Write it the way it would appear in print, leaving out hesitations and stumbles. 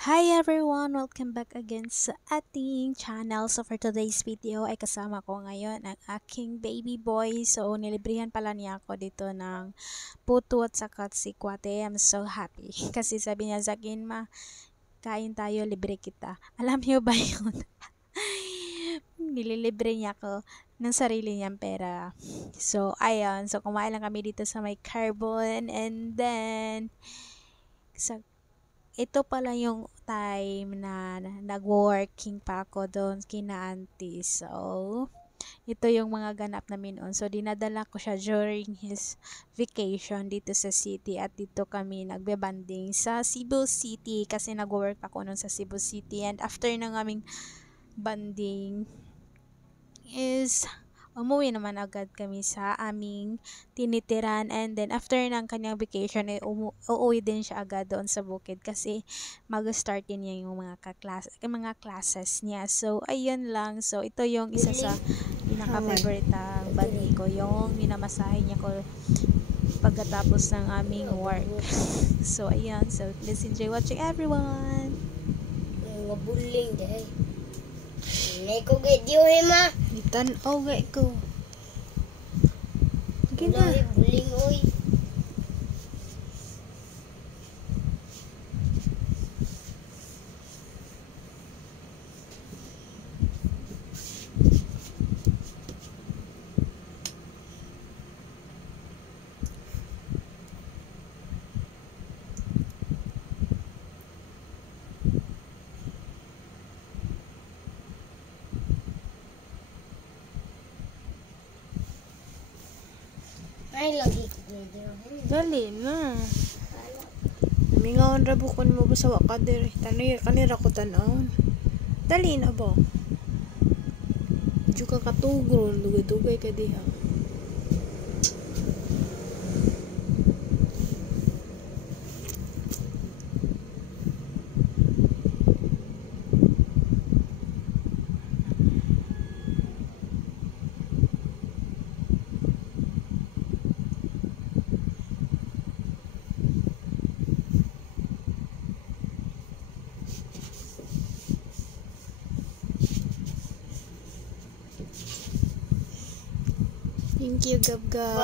Hi everyone! Welcome back again sa ating channel. So for today's video ay kasama ko ngayon ang aking baby boy. So nilibrihan pala niya ako dito ng puto at saka sikwate. I'm so happy. Kasi sabi niya sa akin, ma, kain tayo, libre kita. Alam niyo ba yun? Nililibre niya ako ng sarili niyang pera. So ayun, so kumain lang kami dito sa may Carbon and then sa ito pala yung time na nag-working pa ako doon kina auntie. So, ito yung mga ganap namin noon. So, dinadala ko siya during his vacation dito sa city at dito kami nagbe-banding sa Cebu City kasi nag-work ako noon sa Cebu City and after ng aming banding is umuwi naman agad kami sa aming tinitiran and then after ng kanyang vacation uuwi din siya agad doon sa bukid kasi mag-start din niya yung mga classes niya. So ayun lang, so ito yung isa sa pinaka-favorite buddy ko, yung minamasahe niya ko pagkatapos ng aming work. So ayun, so let's enjoy watching everyone. Mabuling deh. Nay ko video ma. Itan-o ko. Gina. Buling oy. Ay lagi ko video. Dali na. Mingawan ra bukon mo ba sa wakader. Kanira ko tanawon. Dali na ba? Medyo ka katugro. Dugay-dugay ka diha. Thank you, Gab-Gab.